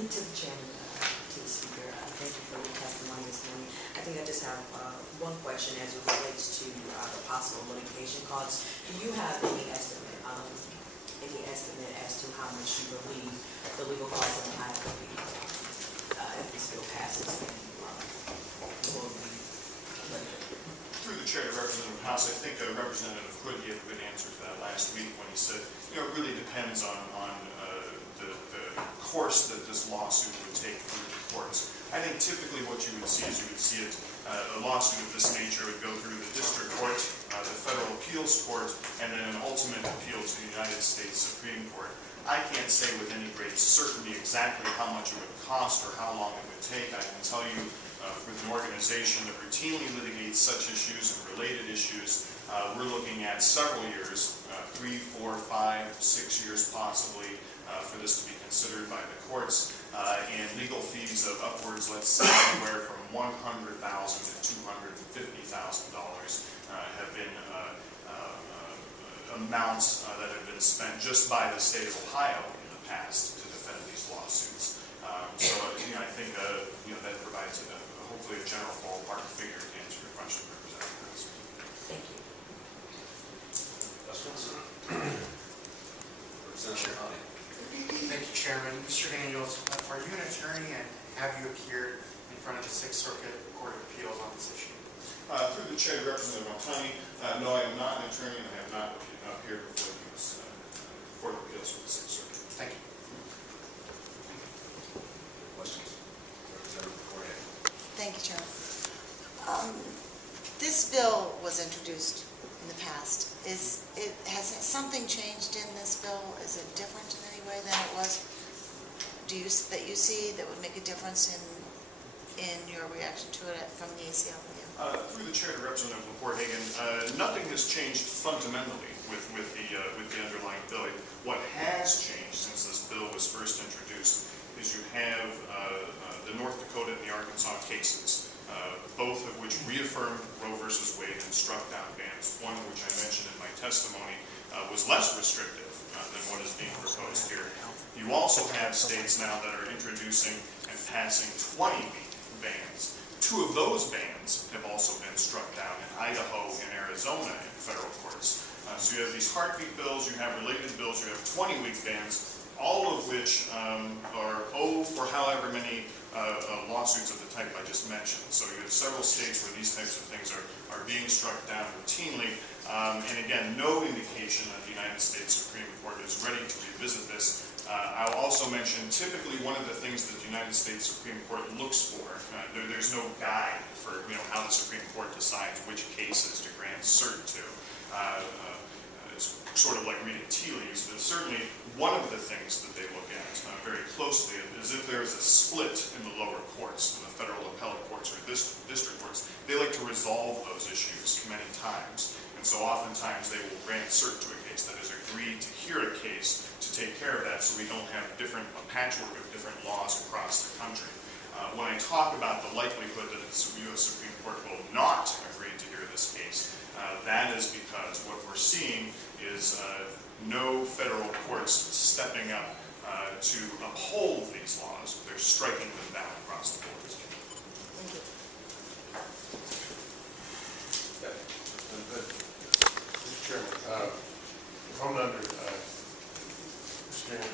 To the chairman, to the speaker, thank you for your testimony this morning. I think I just have one question as it relates to the possible litigation costs. Do you have any estimate as to how much you believe the legal costs of the high will be if this bill passes and will be litigated? Through the chair to Representative House, I think Representative Hood gave a good answer to that last week when he said, it really depends on the course that this lawsuit would take through the courts. I think typically what you would see is a lawsuit of this nature would go through the district court, the federal appeals court, and then an ultimate appeal to the United States Supreme Court. I can't say with any great certainty exactly how much it would cost or how long it would take. I can tell you with an organization that routinely litigates such issues and related issues, we're looking at several years, 3, 4, 5, 6 years possibly, for this to be considered by the courts, and legal fees of upwards, let's say, anywhere from $100,000 to $250,000 have been amounts that have been spent just by the state of Ohio in the past to defend these lawsuits. So I think that provides hopefully a general ballpark figure to answer your question, Representative. Thank you. Questions? Representative Honey. Thank you, Chairman. Mr. Daniels, are you an attorney and have you appeared in front of the Sixth Circuit Court of Appeals on this issue? Through the chair, Representative Montani, no, I am not an attorney and I have not appeared before the Court of Appeals for the Sixth Circuit. Thank you. Questions? Representative Correa. Thank you, Chairman. This bill was introduced in the past. Has something changed in this bill? Is it different in any way than it was? That you see that would make a difference in your reaction to it from the ACLU? Through the chair to Representative Laporte-Hagan, nothing has changed fundamentally with the underlying bill. What has changed since this bill was first introduced is you have the North Dakota and the Arkansas cases, both of which reaffirmed Roe versus Wade and struck down bans. One of which I mentioned in my testimony was less restrictive than what is being proposed here. You also have states now that are introducing and passing 20-week bans. 2 of those bans have also been struck down in Idaho and Arizona in federal courts. So you have these heartbeat bills, you have related bills, you have 20-week bans, all of which are for however many lawsuits of the type I just mentioned. So you have several states where these types of things are being struck down routinely. And again, no indication that the United States Supreme Court is ready to revisit this. I'll also mention, typically one of the things that the United States Supreme Court looks for, there's no guide for how the Supreme Court decides which cases to grant cert to. It's sort of like reading tea leaves, but certainly one of the things that they look at very closely is if there is a split in the lower courts, in the federal appellate courts or district courts. They like to resolve those issues many times. And so oftentimes they will grant cert to a case that has agreed to hear a case to take care of that so we don't have a patchwork of different laws across the country. When I talk about the likelihood that the U.S. Supreme Court will not agree to hear this case, that is because what we're seeing is no federal courts stepping up to uphold these laws. They're striking them down across the boards. Thank you. Good. Mr. Chairman, if I'm under, Mr. Chairman,